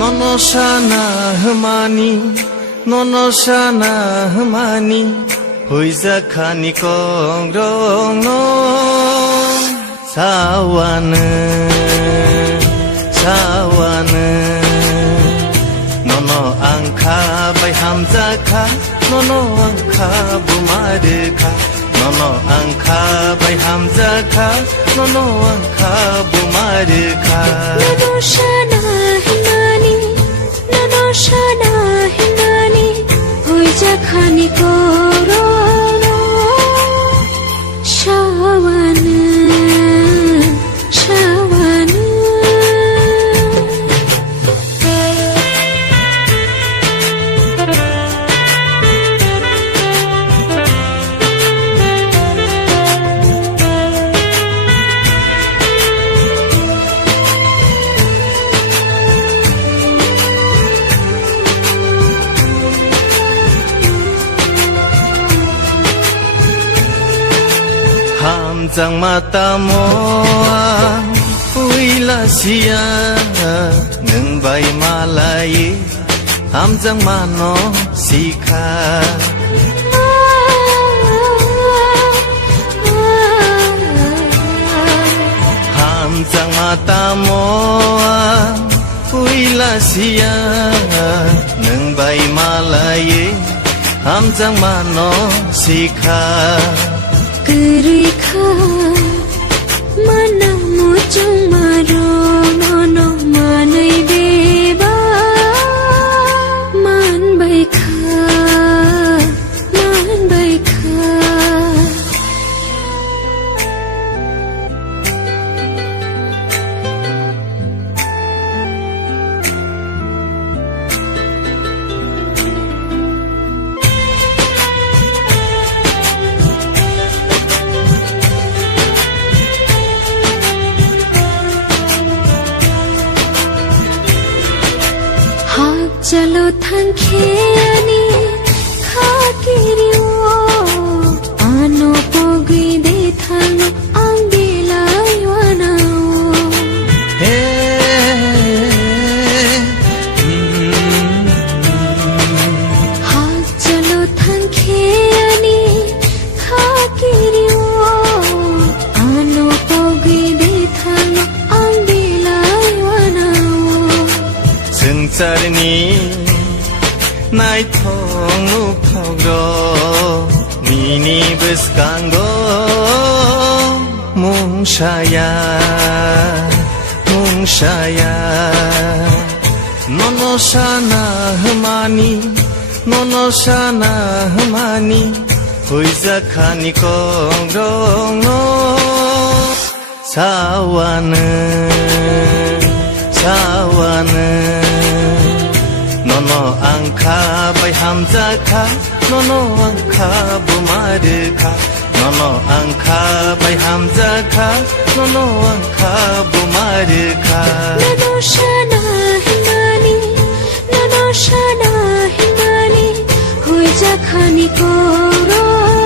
ননসানা হমানি ননসানা হমানি হইজা খানি কংরং সাওয়ানে সাওয়ানে নন আংখা by হামজাখা non আংখা বুমারেখা non আংখা by হামজাখা নন আংখা বুমারেখা ননসানা হিমানি ননসানা হিমানি হইজা খানি করং সাওয়ানে সাওয়ানে Hamjang mata moa uila sia nung bai malai hamjang mano sikha hamjang mata moa uila sia nung bai malai hamjang mano sikha Kerikha mana mojang maro nono manai beba man baikha man baikha Chalo thankheani khakiriyo ano pogui de thalo angilai wanao ha chalo thankheani khakiriyo ano pogui de thalo angilai wanao Sengcarni nai thong nu phogro mini beskango mungshaya mungshaya nonosana hmani nonosana hmani hoiza khani kongrong sawane sawane nono angkha bai hamjakha nono angkha bumarekha nono angkha bai hamjakha nono angkha bumarekha ননসানা Himani ননসানা Himani হইজা খানি করং